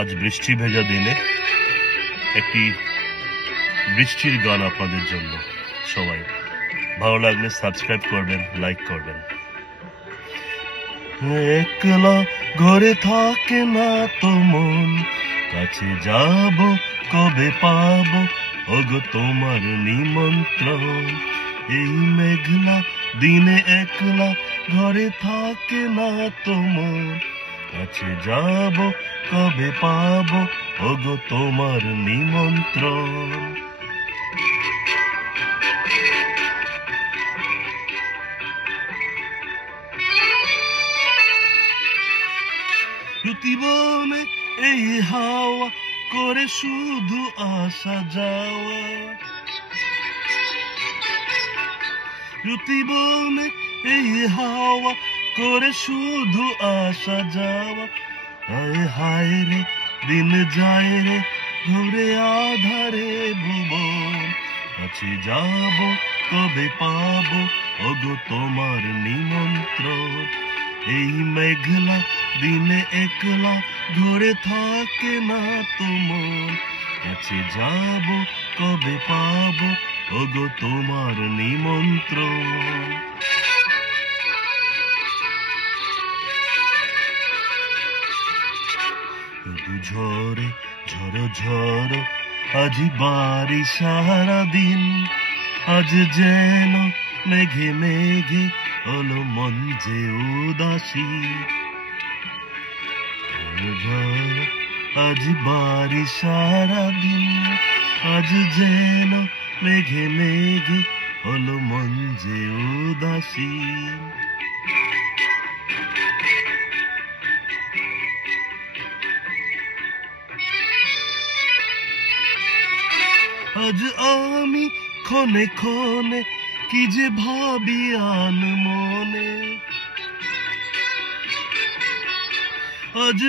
আজ বৃষ্টি ভেজা দিনে একটি বৃষ্টির গান আপনাদের জন্য। সবাই ভালো লাগলে সাবস্ক্রাইব করবেন, লাইক করবেন। একলা ঘরে থাকে না তো মন, কাছে যাব কবে পাবো ওগো তোমার নিমন্ত্রণ। এই মেঘলা দিনে একলা ঘরে থাকে না তো মন, কাছে যাব কবে পাবো ওগো তোমার নিমন্ত্রণ। প্রতিবনে এই হাওয়া করে শুধু আসা যাওয়া, প্রতিবনে এই হাওয়া করে শুধু আসা যাওয়া। হায় হায় রে দিন যায় রে ঘুরে আধারে ভুবন, কাছে যাব কবে পাবো ওগো তোমার নিমন্ত্রণ। এই মেঘলা দিনে একলা ঘরে থাকে না তো মন, কাছে যাব কবে পাবো ওগো তোমার নিমন্ত্রণ। শুধু ঝরে ঝড়ো ঝড়ো আজ বাড়ি সারাদিন, আজ যেন মেঘে মেঘে হলো মন যে উদাসী। ঝড়ো আজ বাড়ি সারাদিন, আজ যেন মেঘে মেঘে হলো মন যে উদাসী। আজ আমি ক্ষণে ক্ষণে কি যে ভাবি আন মনে, আজ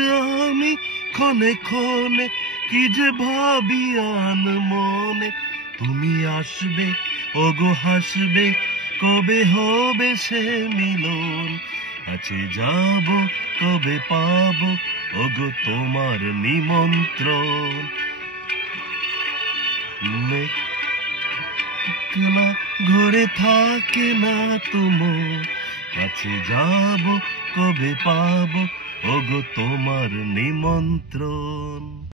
আমি ক্ষণে ক্ষণে কি যে ভাবি আন মনে। তুমি আসবে ওগো হাসবে কবে হবে সে মিলন, কাছে যাব কবে পাবো ওগো তোমার নিমন্ত্রণ। একলা ঘরে থাকে না তোমার, কাছে যাব কবে পাবো ওগো তোমার নিমন্ত্রণ।